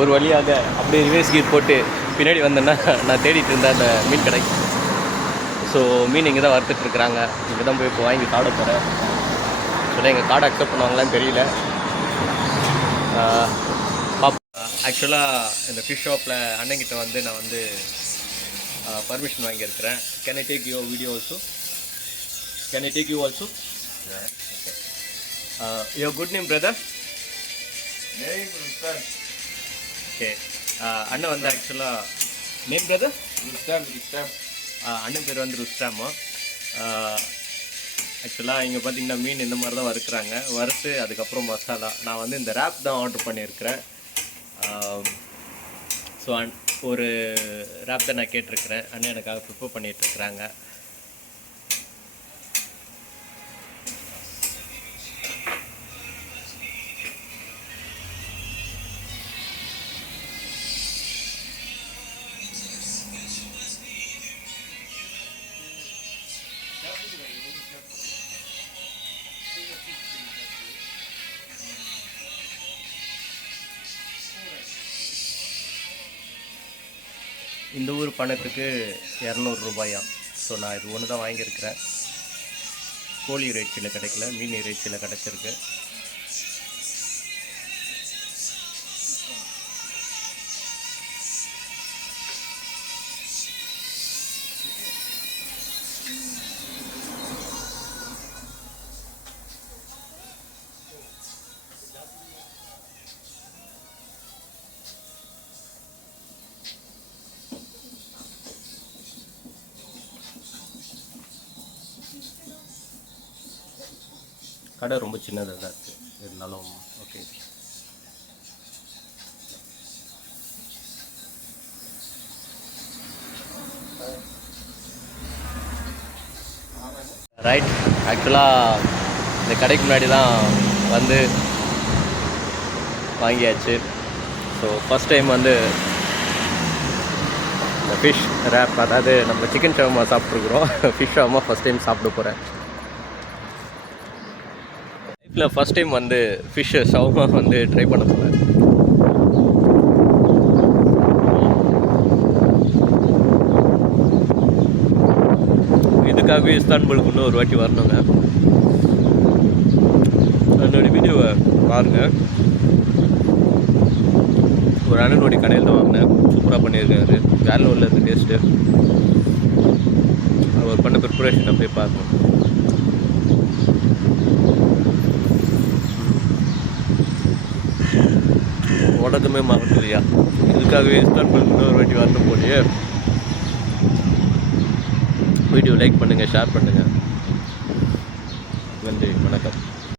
ஒரு வழியாக அப்படியே ரிவர்ஸ் கீர் போட்டு பின்னாடி வந்தேன்னா நான் தேடிட்டு இருந்தேன் அந்த மீன் கடை. ஸோ மீன் இங்கே தான் வறுத்துட்ருக்குறாங்க. இங்கே தான் போய் இப்போ வாங்கி சாப்பிட போகிறேன். சொல்ல எங்கள் கார்டை அக்செப்ட் பண்ணுவாங்களான்னு தெரியல. ஆக்சுவலாக இந்த ஃபிஷ் ஷாப்பில் அண்ணங்கிட்ட வந்து நான் வந்து பர்மிஷன் வாங்கியிருக்கிறேன். Can I take your video also? Can I take you also? Your good name brother? Okay. அண்ணன் வந்து ஆக்சுவலாக நேம் பிரதர்? அண்ணன் பேர் வந்து ருஸ்டாமா. ஆக்சுவலாக இங்கே பார்த்தீங்கன்னா மீன் இந்த மாதிரி தான் வறுக்கிறாங்க. வறுத்து அதுக்கப்புறம் மசாலா. நான் வந்து இந்த ரேப் தான் ஆர்டர் பண்ணியிருக்கிறேன். ஸோ ஒரு ரேப் தான் நான் கேட்டிருக்கிறேன். அண்ணன் எனக்காக ப்ரிப்பேர் பண்ணிகிட்ருக்குறாங்க. இந்த ஊர் பணத்துக்கு 200 ரூபாயா. ஸோ நான் இது ஒன்று தான் வாங்கியிருக்கிறேன். கோழி இறைச்சியில் கிடைக்கல, மீன் இறைச்சியில் கிடச்சிருக்கு. கடை ரொம்ப சின்னதாக தான் இருக்குது, இருந்தாலும் ஓகே. ரைட். ஆக்சுவலாக இந்த கடைக்கு முன்னாடி தான் வந்து வாங்கியாச்சு. ஸோ ஃபஸ்ட் டைம் வந்து இந்த ஃபிஷ் ரேப், அதாவது நம்ம சிக்கன் ஷவர்மா சாப்பிட்ருக்குறோம். ஃபிஷ் ஷவர்மா ஃபஸ்ட் டைம் சாப்பிட போகிறேன். லைஃப்பில் ஃபஸ்ட் டைம் வந்து ஃபிஷ் ஷவர்மா வந்து ட்ரை பண்ண போகிறேன். இதுக்காகவே இஸ்தான்புலுக்கு இன்னும் ஒரு வாட்டி வரணுங்க. என்னோடய வீடியோவை பாருங்கள். ஒரு அண்ணனுடைய கடையில் தான் வாங்கினேன். சூப்பராக பண்ணியிருக்காரு. வேலை உள்ள இருக்குது டேஸ்ட்டு. அவர் பண்ண ப்ரிப்பரேஷன் அப்படியே பார்க்கணும். உடக்குமே மறந்துலையா? இதுக்காகவே இஸ்தான்புல் இன்னொரு வாட்டி வரணும் போலியே. வீடியோ லைக் பண்ணுங்கள், ஷேர் பண்ணுங்கள். நன்றி, வணக்கம்.